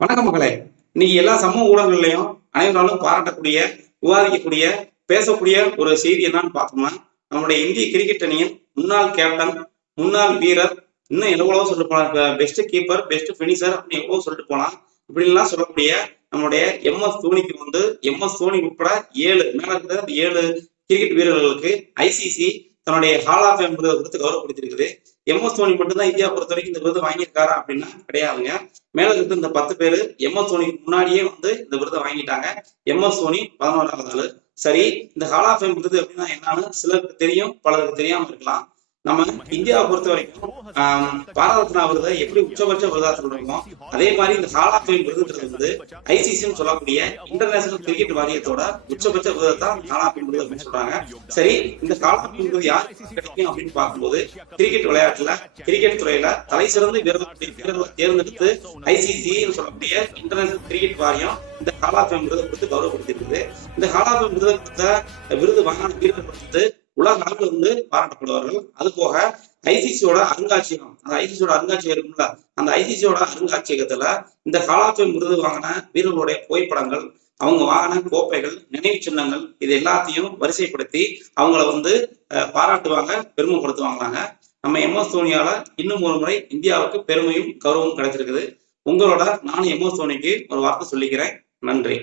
வணக்கம் மகளே. இன்னைக்கு எல்லா சமூக ஊடகங்கள்லையும் அனைவராலும் பாராட்டக்கூடிய, விவாதிக்கக்கூடிய, பேசக்கூடிய ஒரு செய்தி என்னன்னு பார்த்தோம்னா, நம்முடைய இந்திய கிரிக்கெட் அணியின் முன்னாள் கேப்டன், முன்னாள் வீரர், இன்னும் எவ்வளவோ சொல்லிட்டு போலாம். பெஸ்ட் கீப்பர், பெஸ்ட் பினிஷர் அப்படின்னு எவ்வளவோ சொல்லிட்டு போலாம். இப்படிலாம் சொல்லக்கூடிய நம்முடைய எம்.எஸ். தோனிக்கு எம்.எஸ். தோனி உட்பட மேல இருக்கிற 7 கிரிக்கெட் வீரர்களுக்கு ஐசிசி தன்னுடைய ஹால் ஆஃப் ஃபேம் விருதை கொடுத்து கௌரவப்படுத்திருக்குது. எம்.எஸ். தோனி மட்டும்தான் இந்தியா பொறுத்த வரைக்கும் இந்த விருது வாங்கியிருக்காரா அப்படின்னா கிடையாதுங்க. மேல இருந்து இந்த 10 பேரு எம்.எஸ். தோனிக்கு முன்னாடியே இந்த விருதை வாங்கிட்டாங்க. எம்.எஸ். தோனி 11வது ஆளு. சரி, இந்த ஹால் ஆஃப் ஃபேம் விருது அப்படின்னா என்னன்னு சிலருக்கு தெரியும், பலருக்கு தெரியாம இருக்கலாம். நம்ம இந்தியாவை பொறுத்த வரைக்கும் பாரத ரத்னா விருதை எப்படி உச்சபட்ச விருதா சொல்றோமோ அதே மாதிரி இந்த ஹால் ஆஃப் ஃபேம் விருதுன்றது ஐசிசின்னு சொல்லக்கூடிய இன்டர்நேஷனல் கிரிக்கெட் வாரியத்தோட உச்சபட்ச விருதை தான் ஹால் ஆஃப் ஃபேம் விருது அப்படின்னு சொல்றாங்க. சரி, இந்த ஹால் ஆஃப் ஃபேம் விருது யார் கிடைக்கும் அப்படின்னு பார்க்கும்போது கிரிக்கெட் விளையாட்டுல, கிரிக்கெட் துறையில தலை சிறந்த வீரர்களை தேர்ந்தெடுத்து ஐசிசின்னு சொல்லக்கூடிய இன்டர்நேஷனல் கிரிக்கெட் வாரியம் இந்த ஹால் ஆஃப் ஃபேம் விருதை கொடுத்து கௌரவப்படுத்திருக்குது. இந்த ஹால் ஆஃப் ஃபேம் விருதை கொடுத்த விருது வாங்கின வீரர்கள் உலக அளவில் பாராட்டப்படுவார்கள். அது போக ஐசிசியோட அருங்காட்சியகம், அந்த ஐசிசியோட அருங்காட்சியகம் இருக்குல்ல, அந்த ஐசிசியோட அருங்காட்சியகத்துல இந்த ஹால் ஆஃப் ஃபேம் விருது வாங்கின வீரர்களுடைய புகைப்படங்கள், அவங்க வாங்கின கோப்பைகள், நினைவு சின்னங்கள், இது எல்லாத்தையும் வரிசைப்படுத்தி அவங்கள பாராட்டுவாங்க, பெருமைப்படுத்துவாங்களாங்க. நம்ம எம்.எஸ். தோனியால இன்னும் ஒரு முறை இந்தியாவுக்கு பெருமையும் கௌரவமும் கிடைச்சிருக்குது. உங்களோட நானும் எம்.எஸ். தோனிக்கு ஒரு வார்த்தை சொல்லிக்கிறேன். நன்றி.